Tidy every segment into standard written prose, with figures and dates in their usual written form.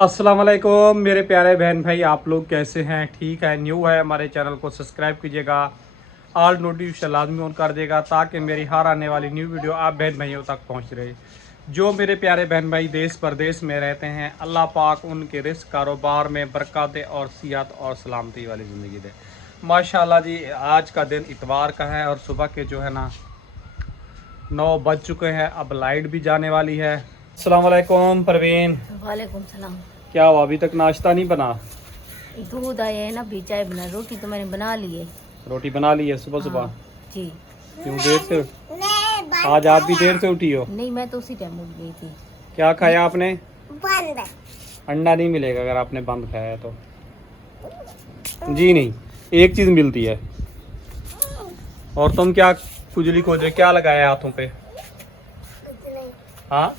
अस्सलाम वालेकुम मेरे प्यारे बहन भाई, आप लोग कैसे हैं? ठीक है? न्यू है हमारे चैनल को सब्सक्राइब कीजिएगा, ऑल नोटिफिकेशन लाजमी ऑन कर देगा ताकि मेरी हर आने वाली न्यू वीडियो आप बहन भाइयों तक पहुंच रहे। जो मेरे प्यारे बहन भाई देश परदेश में रहते हैं, अल्लाह पाक उनके रिस्क कारोबार में बरकत दे और सियात और सलामती वाली ज़िंदगी दे। माशाल्लाह जी, आज का दिन इतवार का है और सुबह के जो है ना 9 बज चुके हैं। अब लाइट भी जाने वाली है। अस्सलाम वालेकुम परवीन। वालेकुम सलाम। क्या हुआ, अभी तक नाश्ता नहीं बना? दूध आया है ना, भी चाय बना, रोटी तो मैंने बना ली है। रोटी बना ली है सुबह सुबह? हाँ, जी। क्यों देर से? आज आप भी देर से उठी हो? नहीं, मैं तो उसी टाइम उठ गई थी। क्या खाया आपने? बंद। अंडा नहीं मिलेगा अगर आपने बंद खाया है तो। जी नहीं, एक चीज मिलती है। और तुम क्या खुजली खोजे, क्या लगाया हाथों पे? हाँ,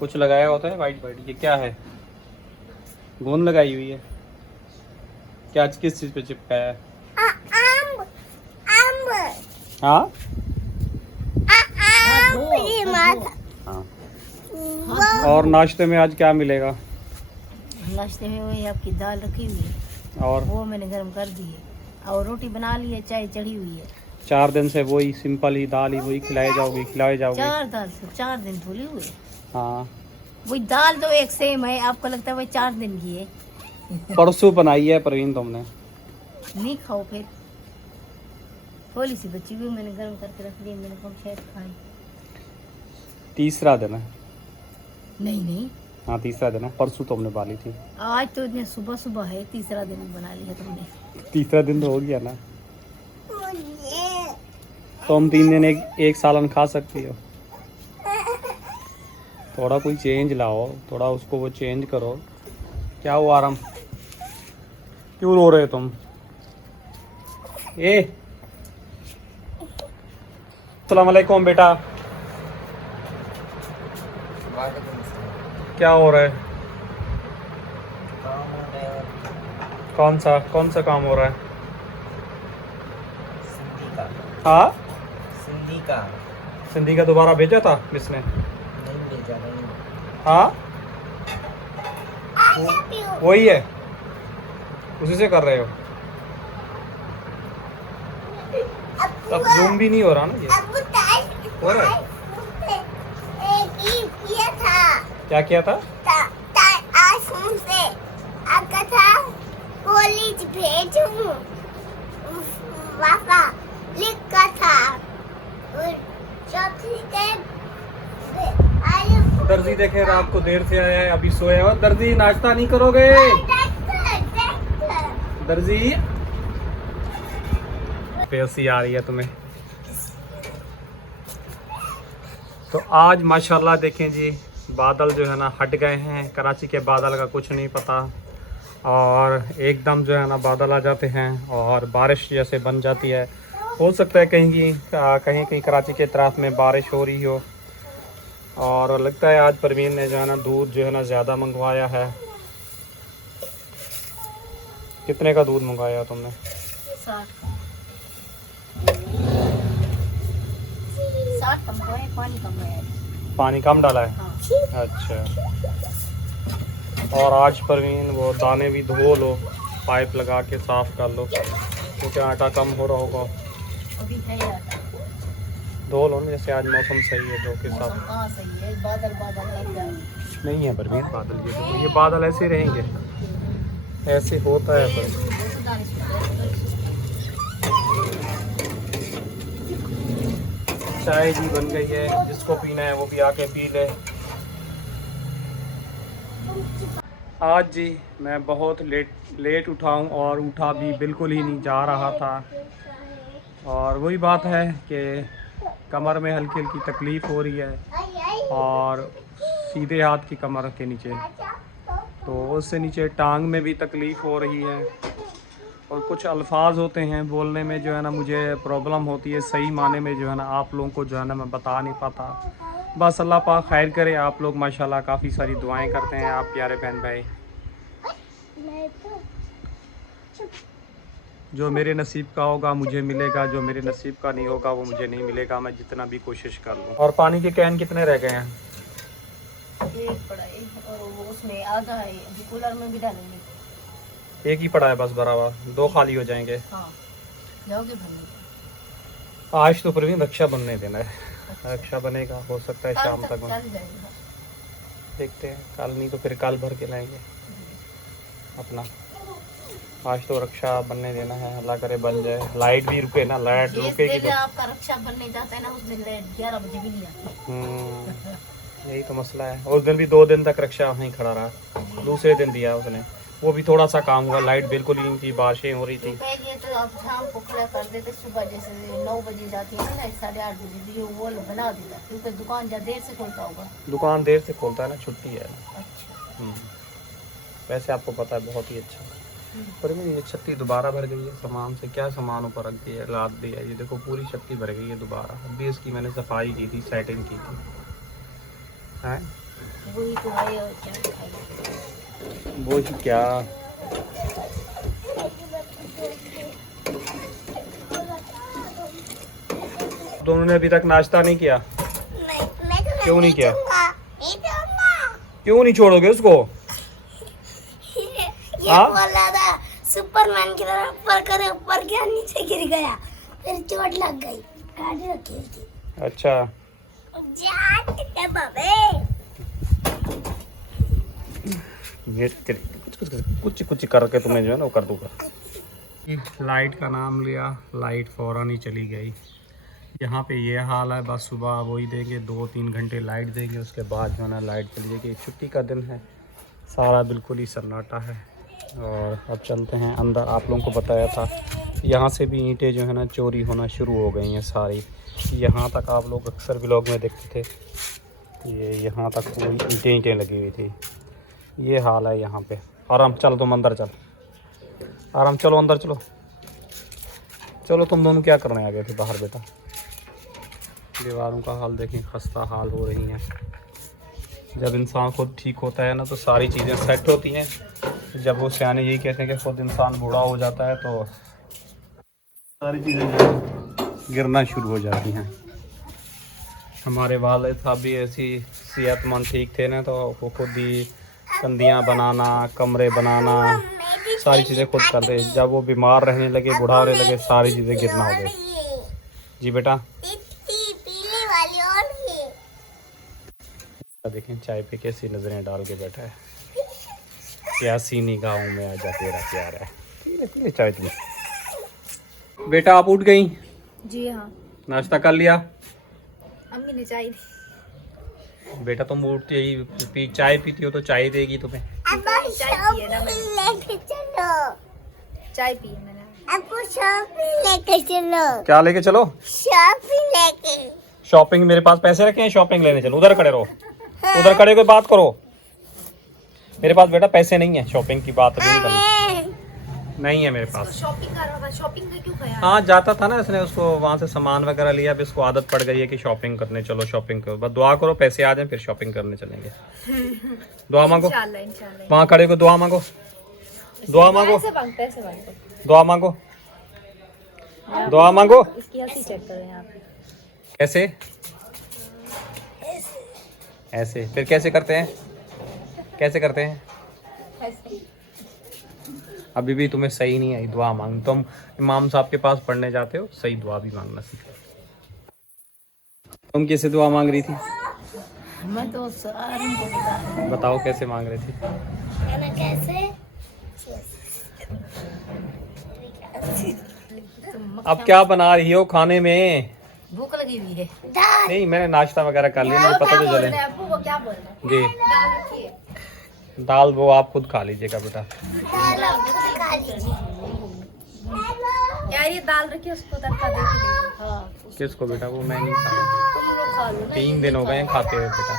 कुछ लगाया होता है वाइट वाइट, ये क्या है? गोंद लगाई हुई है क्या? आज किस चीज पे चिपकाया है? हाँ हाँ। और नाश्ते में आज क्या मिलेगा? नाश्ते में वही आपकी दाल रखी हुई है और वो मैंने गर्म कर दी है, और रोटी बना ली है, चाय चढ़ी हुई है। 4 दिन से वही सिंपल ही दाल ही वही खिलाए जाओगे? चार दिन थोड़ी हुए। हाँ, वही दाल तो एक सेम है, आपको लगता है वही 4 दिन की है? परसों बनाई है परवीन तुमने। नहीं खाओ फिर, थोड़ी सी बची हुई मैंने गर्म करके रख दी, मैंने कहा शायद खाई। तीसरा दिन है? नहीं नहीं, हाँ तीसरा दिन है, परसों तुमने बाली थी। आज तो इतने सुबह सुबह है, तीसरा दिन बना लिया तुमने। तीसरा दिन तो हो गया ना। तुम 3 दिन एक सालन खा सकती हो। थोड़ा कोई चेंज लाओ, थोड़ा उसको वो चेंज करो। क्या हुआ आराम, क्यों रो रहे तुम? अस्सलाम वालेकुम बेटा। क्या हो रहा है? कौन सा काम हो रहा है? हाँ, सिंधी का दोबारा भेजा था किसने? नहीं भेजा, नहीं। हाँ, वही है, उसी से कर रहे हो? अब जूम भी नहीं हो रहा ना ये? हो रहा है? क्या किया था? कॉलेज भेजूं, पापा लिखा था। और चौथी के दर्जी देखे रात को देर से आया है, अभी सोया हो। दर्जी नाश्ता नहीं करोगे? दर्जी पैसी आ रही है तुम्हें तो। आज माशाल्लाह देखें जी, बादल जो है ना हट गए हैं। कराची के बादल का कुछ नहीं पता, और एकदम जो है ना बादल आ जाते हैं और बारिश जैसे बन जाती है। हो सकता है कहीं कहीं कराची के तरफ में बारिश हो रही हो। और लगता है आज परवीन ने जो है ना दूध जो है ना ज़्यादा मंगवाया है। कितने का दूध मंगवाया तुमने? 60 कम है, पानी कम है। पानी कम डाला है? हाँ। अच्छा। और आज परवीन वो दाने भी धो लो, पाइप लगा के साफ़ कर लो, क्योंकि आटा कम हो रहा होगा। अभी है यार, धो लो ना, जैसे आज मौसम सही है धो के मौसम साथ। कहाँ सही है, बादल बादल लग जाए। नहीं है परवीन बादल, ये बादल ऐसे रहेंगे, ऐसे होता है पर। चाय जी बन गई है, जिसको पीना है वो भी आके पी ले। आज जी मैं बहुत लेट उठा हूँ, और उठा भी बिल्कुल ही नहीं जा रहा था। और वही बात है कि कमर में हल्की हल्की तकलीफ़ हो रही है, और सीधे हाथ की कमर के नीचे, तो उससे नीचे टांग में भी तकलीफ़ हो रही है। और कुछ अल्फाज होते हैं बोलने में जो है ना मुझे प्रॉब्लम होती है, सही माने में जो है ना आप लोगों को जो है ना मैं बता नहीं पाता। बस अल्लाह पाक खैर करे। आप लोग माशाल्लाह काफ़ी सारी दुआएं करते हैं, आप प्यारे बहन भाई। जो मेरे नसीब का होगा मुझे मिलेगा, जो मेरे नसीब का नहीं होगा वो मुझे नहीं मिलेगा, मैं जितना भी कोशिश कर लूँ। और पानी के कैन कितने रह गए हैं? एक पड़ा है और वो उसमें आधा है, अभी कूलर में भी डालेंगे। एक ही पड़ा है बस भरा हुआ, 2 खाली हो जाएंगे। हाँ जाओगे भरने? आज तो प्रवीण रक्षा बनने देना है, रक्षा बनेगा, हो सकता है शाम तक में। चल जाएगा। देखते हैं, कल नहीं तो फिर कल भर के लाएंगे अपना। आज तो रक्षा बनने देना है, अल्लाह करे बन जाए। लाइट भी रुके ना, लाइट जिस रुकेगी दिन तो आपका रक्षा बनने जाता है ना, उस दिन लाइट 11 बजे भी नहीं आती। यही तो मसला है। उस दिन भी 2 दिन तक रक्षा वहीं खड़ा रहा, दूसरे दिन दिया उसने, वो भी थोड़ा सा काम हुआ, लाइट बिल्कुल ही नहीं थी, बारिशें हो रही थी। कहेंगे तो आप शाम को खड़ा कर देते, सुबह जैसे 9 बजे जाती है ना लाइट, 8:30 बजे ये वो बना देता, क्योंकि दुकान जब देर से खोलता होगा। दुकान देर से खोलता है ना, छुट्टी है ना। अच्छा। वैसे आपको पता है बहुत ही अच्छा। पर मेरी ये छत्ती दोबारा भर गई है सामान से। क्या सामान ऊपर रख दिया, लाद दिया, ये देखो पूरी छत्ती भर गई है दोबारा। अभी इसकी मैंने सफाई की थी, सेटिंग की थी। हैं वही तो है, और क्या खाएंगे? वो ही क्या। दोनों ने अभी तक नाश्ता नहीं किया? मैं तो क्यों नहीं किया? नहीं दूंगा। क्यों नहीं छोड़ोगे उसको? ये हाँ? बोल रहा था सुपरमैन की तरह ऊपर करे, ऊपर गया नीचे गिर गया, फिर चोट लग गई, गाड़ी रखी थी। अच्छा जा बाबे। ये कुछ कुछ करके तुम्हें जो है ना वो कर दूंगा। लाइट का नाम लिया, लाइट फौरन ही चली गई। यहाँ पे ये हाल है, बस सुबह वही देंगे, 2-3 घंटे लाइट देंगे, उसके बाद जो है ना लाइट चली जाएगी। छुट्टी का दिन है, सारा बिल्कुल ही सन्नाटा है। और अब चलते हैं अंदर। आप लोगों को बताया था यहाँ से भी ईंटें जो है ना चोरी होना शुरू हो गई हैं सारी। यहाँ तक आप लोग अक्सर व्लॉग में देखते थे, ये यहाँ तक पूरी ईंटें लगी हुई थी। ये हाल है यहाँ पे। आराम चल, तुम अंदर चल, आराम चलो, अंदर चलो। चलो तुम दोनों क्या करने आ गए थे बाहर बेटा? दीवारों का हाल देखें, खस्ता हाल हो रही हैं। जब इंसान खुद ठीक होता है ना तो सारी चीज़ें सेट होती हैं। जब वो सियाने यही कहते हैं कि खुद इंसान बूढ़ा हो जाता है तो सारी चीज़ें गिरना शुरू हो जाती हैं। हमारे वालिद साहब भी ऐसी सेहतमंद ठीक थे ना, तो वो खुद ही कंदियाँ बनाना, कमरे बनाना, सारी चीज़ें खुद करते। जब वो बीमार रहने लगे, बूढ़ा होने लगे, सारी चीज़ें गिरना हो गई। जी बेटा पीली वाली और ही। देखें चाय पे कैसी नज़रें डाल के बैठा है। प्यासी निगाहों में आजा तेरा प्यार है। पीले चाय तुम। बेटा आप उठ गई? जी हाँ, नाश्ता कर लिया? अम्मी ने चाय दी। बेटा तुम उठते ही चाय पीती हो तो चाय देगी तुम्हें। अब शॉपिंग लेके चलो। चाय पी है मैंने। अब शॉपिंग लेके चलो। क्या लेके चलो? शॉपिंग लेके। शॉपिंग? मेरे पास पैसे रखे हैं शॉपिंग लेने चलो? उधर खड़े रहो, उधर खड़े कोई बात करो। मेरे पास बेटा पैसे नहीं है, शॉपिंग की बात नहीं करनी, नहीं है मेरे पास। शॉपिंग कर रहा था, शॉपिंग में क्यों गया? हाँ जाता था ना, इसने उसको वहाँ से सामान वगैरह लिया। अब इसको आदत पड़ गई है कि शॉपिंग करने चलो, शॉपिंग करो। बस दुआ करो पैसे आ जाए फिर शॉपिंग करने चलेंगे। दुआ मांगो, इंशाल्लाह। वहाँ खड़े को दुआ मांगो, दुआ मांगो, पैसे मांगो, दुआ मांगो, दुआ मांगो। इसकी हंसी चेक करो यहाँ पे। कैसे? ऐसे? फिर कैसे करते हैं? कैसे करते हैं? अभी भी तुम्हें सही नहीं आई दुआ मांग। तुम इमाम साहब के पास पढ़ने जाते हो, सही दुआ भी मांगना सीखो। तुम कैसे दुआ मांग रही थी? मैं तो सारी को बता रही हूँ। बताओ कैसे मांग रही थी? कैसे? अब क्या बना रही हो खाने में? भूख लगी हुई है। दाल। नहीं मैंने नाश्ता वगैरह कर लिया, मुझे पता तो चले। आपको वो क्या बोल रहे हैं? जी दाल रखिए। दाल वो आप खुद खा लीजिएगा बेटा। यार ये दाल रखिए, उसको तड़का दे के दे दो। हाँ किसको बेटा? वो मैं नहीं खाया, तुम लोग खा लो ना। 3 दिन हो गए हैं खाते हुए बेटा।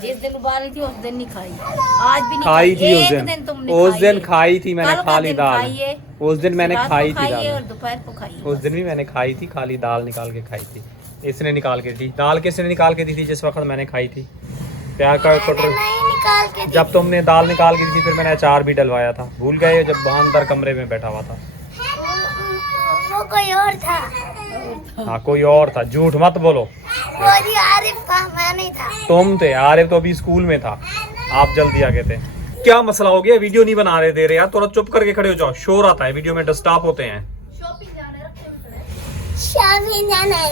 जिस दिन उबाल रही थी उस दिन नहीं खाई, आज भी नहीं खाई थी उस एक दिन, तुमने उस खाई दिन है। खाई थी मैंने कल का खाली दिन दाल। खाई है, उस दिन मैंने रात को खाई थी है दाल। और दोपहर को खाई है। उस दिन भी मैंने खाई थी, खाली दाल निकाल के खाई थी। इसने निकाल के दी दाल, किसने निकाल के दी थी जिस वक्त मैंने खाई थी? प्यार का कटोरा नहीं निकाल के। जब तुमने दाल निकाल के दी थी फिर मैंने अचार भी डलवाया था, भूल गए जब वहाँ अंदर कमरे में बैठा हुआ था? वो कोई और था। हाँ कोई और था, झूठ मत बोलो। थे। वो जी आरिफ था, मैं नहीं था। तुम थे, आरिफ तो अभी स्कूल में था, आप जल्दी आ गए थे। क्या मसला हो गया, वीडियो नहीं बना रहे दे रहे यार, थोड़ा चुप करके खड़े हो जाओ, शोर आता है वीडियो में, डिस्टर्ब होते हैं। शॉपिंग जाना है।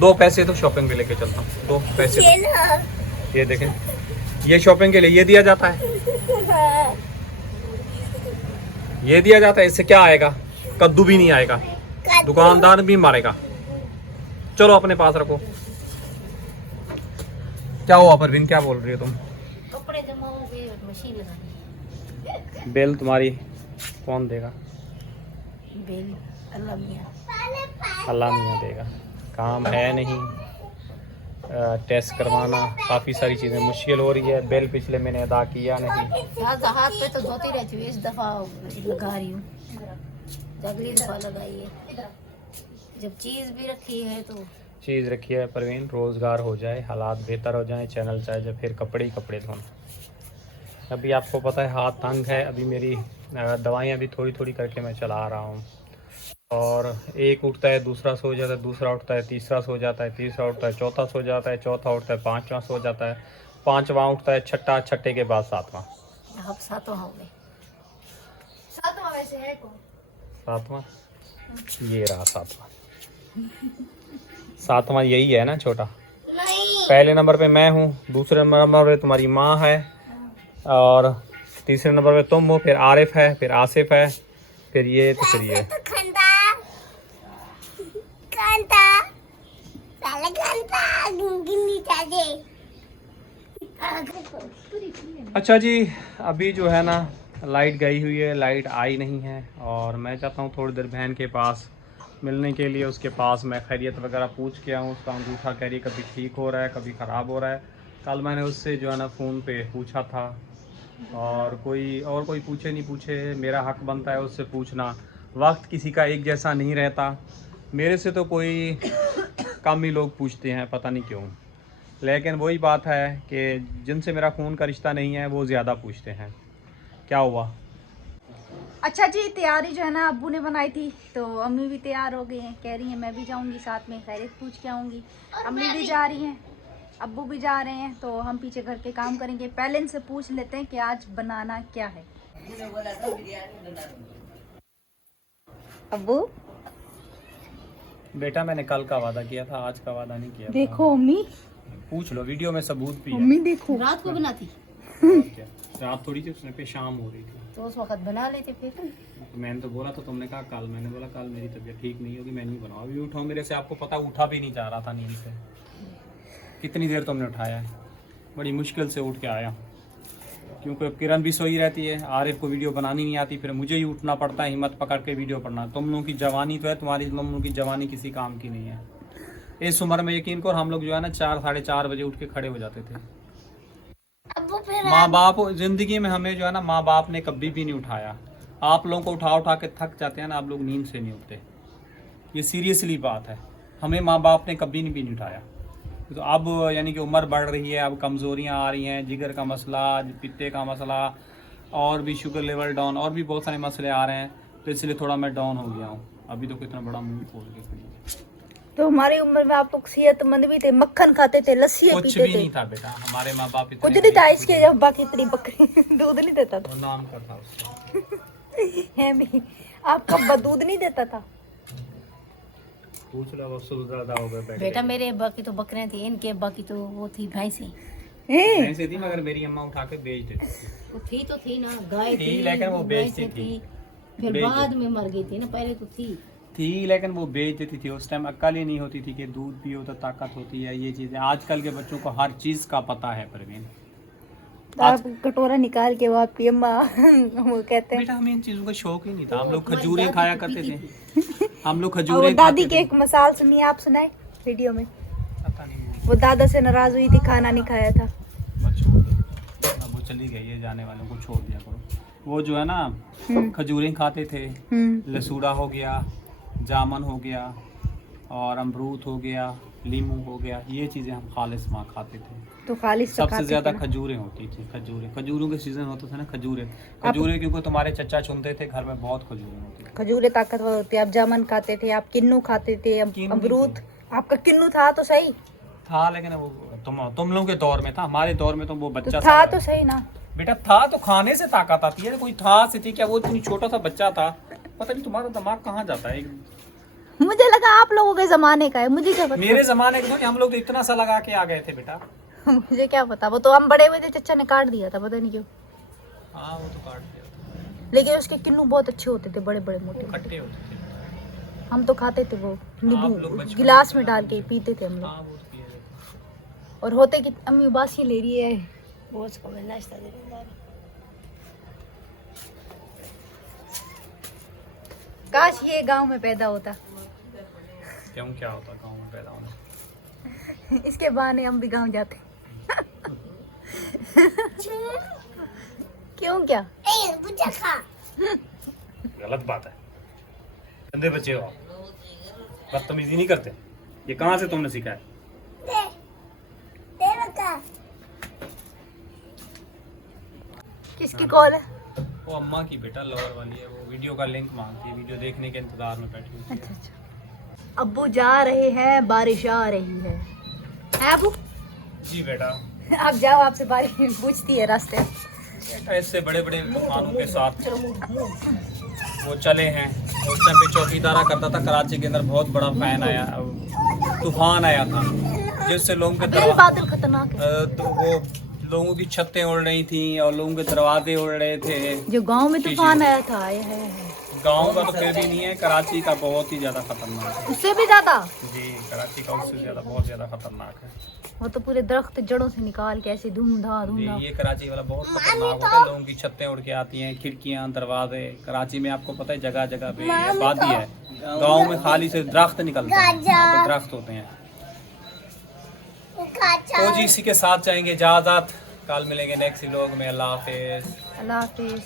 2 पैसे तो शॉपिंग के लेके चलता हूँ, 2 पैसे ये लो। ये देखें, ये शॉपिंग के लिए ये दिया जाता है, ये दिया जाता है, इससे क्या आएगा, कद्दू भी नहीं आएगा, दुकानदार भी मारेगा। चलो अपने पास रखो। क्या हुआ परवीन, क्या बोल रही हो तुम? कपड़े जमा हो गए, मशीन लगानी। बेल तुम्हारी कौन देगा? बेल अल्लाह मियां। अल्लाह मियाँ देगा, काम है नहीं। टेस्ट करवाना, काफ़ी सारी चीज़ें मुश्किल हो रही है। बिल पिछले महीने अदा किया नहीं। हाथ पे तो धोती रहती हूँ, इस दफ़ा लगा रही हूँ, अगली दफ़ा लगाई है। जब चीज़ भी रखी है तो चीज़ रखी है परवीन, रोज़गार हो जाए, हालात बेहतर हो जाए, चैनल चाहे जब फिर कपड़े ही कपड़े धोना। अभी आपको पता है हाथ तंग है, अभी मेरी दवाइयाँ भी थोड़ी थोड़ी करके मैं चला रहा हूँ। और एक उठता है, दूसरा सो जाता है, दूसरा उठता है, तीसरा सो जाता है, तीसरा उठता है, चौथा सो जाता है, चौथा उठता है, पाँचवा सो जाता है, पाँचवा उठता है, छठा, छठे के बाद सातवां। अब सातों हो गए। सातवां वैसे है कौन? सातवां ये रहा, सातवां यही है ना छोटा। नहीं। पहले नंबर पे मैं हूँ, दूसरे नंबर पे तुम्हारी माँ है, और तीसरे नंबर पे तुम हो, फिर आरिफ है, फिर आसिफ है, फिर ये, तो फिर ये। तो खंडा खंडा पहले खंडा गिन्नी चाहिए। अच्छा जी, अभी जो है ना लाइट गई हुई है, लाइट आई नहीं है, और मैं चाहता हूँ थोड़ी देर बहन के पास मिलने के लिए। उसके पास मैं खैरियत वगैरह पूछ के आऊँ। उसका अंगूठा कह रही कभी ठीक हो रहा है, कभी ख़राब हो रहा है। कल मैंने उससे जो है ना फ़ोन पे पूछा था, और कोई पूछे नहीं पूछे, मेरा हक बनता है उससे पूछना। वक्त किसी का एक जैसा नहीं रहता, मेरे से तो कोई कम ही लोग पूछते हैं, पता नहीं क्यों। लेकिन वही बात है कि जिनसे मेरा खून का रिश्ता नहीं है वो ज़्यादा पूछते हैं। क्या हुआ? अच्छा जी, तैयारी जो है ना अब्बू ने बनाई थी, तो अम्मी भी तैयार हो गई हैं, कह रही हैं मैं भी जाऊंगी साथ में, खैरियत पूछ के आऊंगी। अम्मी भी जा रही हैं, अब्बू भी जा रहे हैं, तो हम पीछे घर के काम करेंगे। पहले इनसे पूछ लेते हैं कि आज बनाना क्या है। अब्बू बेटा, मैंने कल का वादा किया था, आज का वादा नहीं किया। देखो अम्मी, पूछ लो, वीडियो में सबूत भी है। अम्मी देखो। रात को बनाती क्या? रात थोड़ी थी, उसने पे शाम हो रही थी, तो उस वक्त बना लेते फिर। तो मैंने तो बोला, तो तुमने कहा कल, मैंने बोला कल मेरी तबीयत ठीक नहीं होगी, मैं नहीं बनाऊँ। अभी उठाओ मेरे से, आपको पता उठा भी नहीं जा रहा था नींद से। कितनी देर तुमने उठाया है? बड़ी मुश्किल से उठ के आया, क्योंकि अब किरण भी सोई रहती है, आरिफ को वीडियो बनानी नहीं आती, फिर मुझे ही उठना पड़ता है, हिम्मत पकड़ के वीडियो पढ़ना। तुम लोगों की जवानी तो है, तुम्हारी तुम लोगों की जवानी किसी काम की नहीं है। इस उम्र में यकीन करो, हम लोग जो है ना 4 साढ़े 4 बजे उठ के खड़े हो जाते थे। अब्बू फिर माँ बाप जिंदगी में हमें जो है ना माँ बाप ने कभी भी नहीं उठाया। आप लोगों को उठा उठा के थक जाते हैं ना, आप लोग नींद से नहीं उठते, ये सीरियसली बात है। हमें माँ बाप ने कभी भी नहीं उठाया। तो अब यानी कि उम्र बढ़ रही है, अब कमज़ोरियाँ आ रही हैं, जिगर का मसला, पित्ते का मसला, और भी शुगर लेवल डाउन, और भी बहुत सारे मसले आ रहे हैं, तो इसलिए थोड़ा मैं डाउन हो गया हूँ। अभी तो कितना बड़ा मुंह खोल के खड़ी है। तो हमारी उम्र में आप लोग सेहतमंद भी थे, मक्खन खाते थे, लस्सी कुछ पीते भी थे। नहीं था बेटा, हमारे माँ बाप कुछ नहीं था इसके, जब बाकी इतनी बकरी दूध नहीं देता था। वो नाम का था उसका। है भी, आपका अब्बा दूध नहीं देता था? पूछ लो, अब सुधरदा हो गया बेटा मेरे अब्बा की तो बकरियां थी, इनके अब्बा की तो वो थी भैंसें। ऐसे थी, मगर मेरी अम्मा उठा के बेच देती थी। वो थी तो थी ना, गाय थी, थी, लेकिन वो बेचती भैंसें थी। फिर बेच बाद में मर गई थी ना, पहले तो थी। लेकिन वो बेच देती थी। उस टाइम अक्ल ही नहीं होती थी कि दूध पियो तो ताकत होती है, ये चीज़ें। आजकल के बच्चों को हर चीज़ का पता है परवीन। आप कटोरा निकाल के वो आपकी अम्मा वो कहते हैं। बेटा हमें इन चीज़ों का शौक ही नहीं था, हम लोग खजूरें खाया करते थे। हम लोग और वो खजूरें दादी खाते के थे। एक मिसाल सुनिए, आप सुनाए वीडियो में। पता नहीं वो दादा से नाराज हुई थी, खाना नहीं खाया था। अब वो चली गई है, जाने वालों को छोड़ दिया करो। वो जो है ना खजूरें खाते थे, लसूड़ा हो गया, जामुन हो गया, और अमरूद हो गया, लीमू हो गया, ये चीज़ें हम खालिस माँ खाते थे। तो खालिस तो सबसे खाते ज्यादा थे ना। खजूरें होती थी, खजूरों के सीजन होता था ना, खजूरें क्योंकि तुम्हारे चचा चुनते थे, घर में बहुत खजूरें होती थी। खजूरें ताकतवर होती है। आप जामुन खाते थे, आप किन्नू खाते थे, किन्नू अमरूद। आपका किन्नू था तो सही। था, लेकिन वो तुम लोगों के दौर में था, हमारे दौर में तो वो बच्चा तो सा था है। तो सही ना। बेटा था तो खाने से ताकत आती है, कोई था से थी क्या, वो इतनी छोटा सा बच्चा था, पता नहीं तुम्हारा दिमाग कहाँ जाता है। मुझे लगा आप लोगों के जमाने का है, मुझे क्या पता। मेरे जमाने के तो हम लोग तो इतना सा लगा के आ गए थे बेटा। मुझे क्या पता, वो तो हम बड़े हुए थे, चचा ने काट दिया था, पता नहीं क्यों। हाँ वो तो काट दिया था। लेकिन उसके किन्नू बहुत अच्छे होते थे, बड़े बड़े मोटे। खट्टे होते थे। हम तो खाते थे वो आप लोग नींबू बचपन गिलास में डाल के पीते थे हम लोग। हाँ वो तो पिए थे। और होते कि अम्मी उबासी ले रही है। बोझ को मैं नाश्ता दे दूंगा। काश ये गांव में पैदा होता। क्यों, क्या होता गाँव में पैदा होना। इसके बहाने हम भी गांव जाते। क्यों क्या? ए बुझा खा। गलत बात है, गंदे बच्चे हो आप, बदतमीजी नहीं करते। ये कहाँ से तुमने सीखा है? दे दे बता। किसकी कॉल है? वो अम्मा की बेटा, लोअर वाली है, वो वीडियो का लिंक मांगती है, वीडियो देखने के इंतजार में बैठी हुई है। अच्छा अच्छा। अब्बू जा रहे हैं, बारिश आ रही है अब्बू? जी बेटा। आप जाओ, आपसे बारिश पूछती है रास्ते। बेटा इससे बड़े बड़े तूफानों के साथ वो चले हैं। उस टाइम पे चौकीदारा करता था कराची के अंदर, बहुत बड़ा फैन आया, तूफान आया था जिससे लोगों के अभी बादल खतरनाक है। तो वो लोगों की छतें उड़ रही थी और लोगों के दरवाजे उड़ रहे थे। जो गांव में तूफान आया था गांव का तो फिर भी नहीं है, कराची का बहुत ही ज्यादा खतरनाक है। उससे भी ज्यादा। जी कराची का उससे ज्यादा बहुत ज्यादा खतरनाक है। वो तो पूरे दरख्त जड़ों से निकाल के ऐसे धूमधाम जी धूमधाम। ये कराची वाला बहुत खतरनाक होता है। लोगों की छतें उड़ के आती हैं, खिड़कियां, दरवाजे। कराची में आपको पता है जगह जगह पे आबादी है, गाँव में खाली से दरख्त निकलते हैं, यहाँ पे दरख्त होते हैं। तो जी इसी के साथ जाएंगे इजाजत, कल मिलेंगे नेक्स्ट व्लॉग में। अल्लाह हाफिज। अल्लाह हाफिज।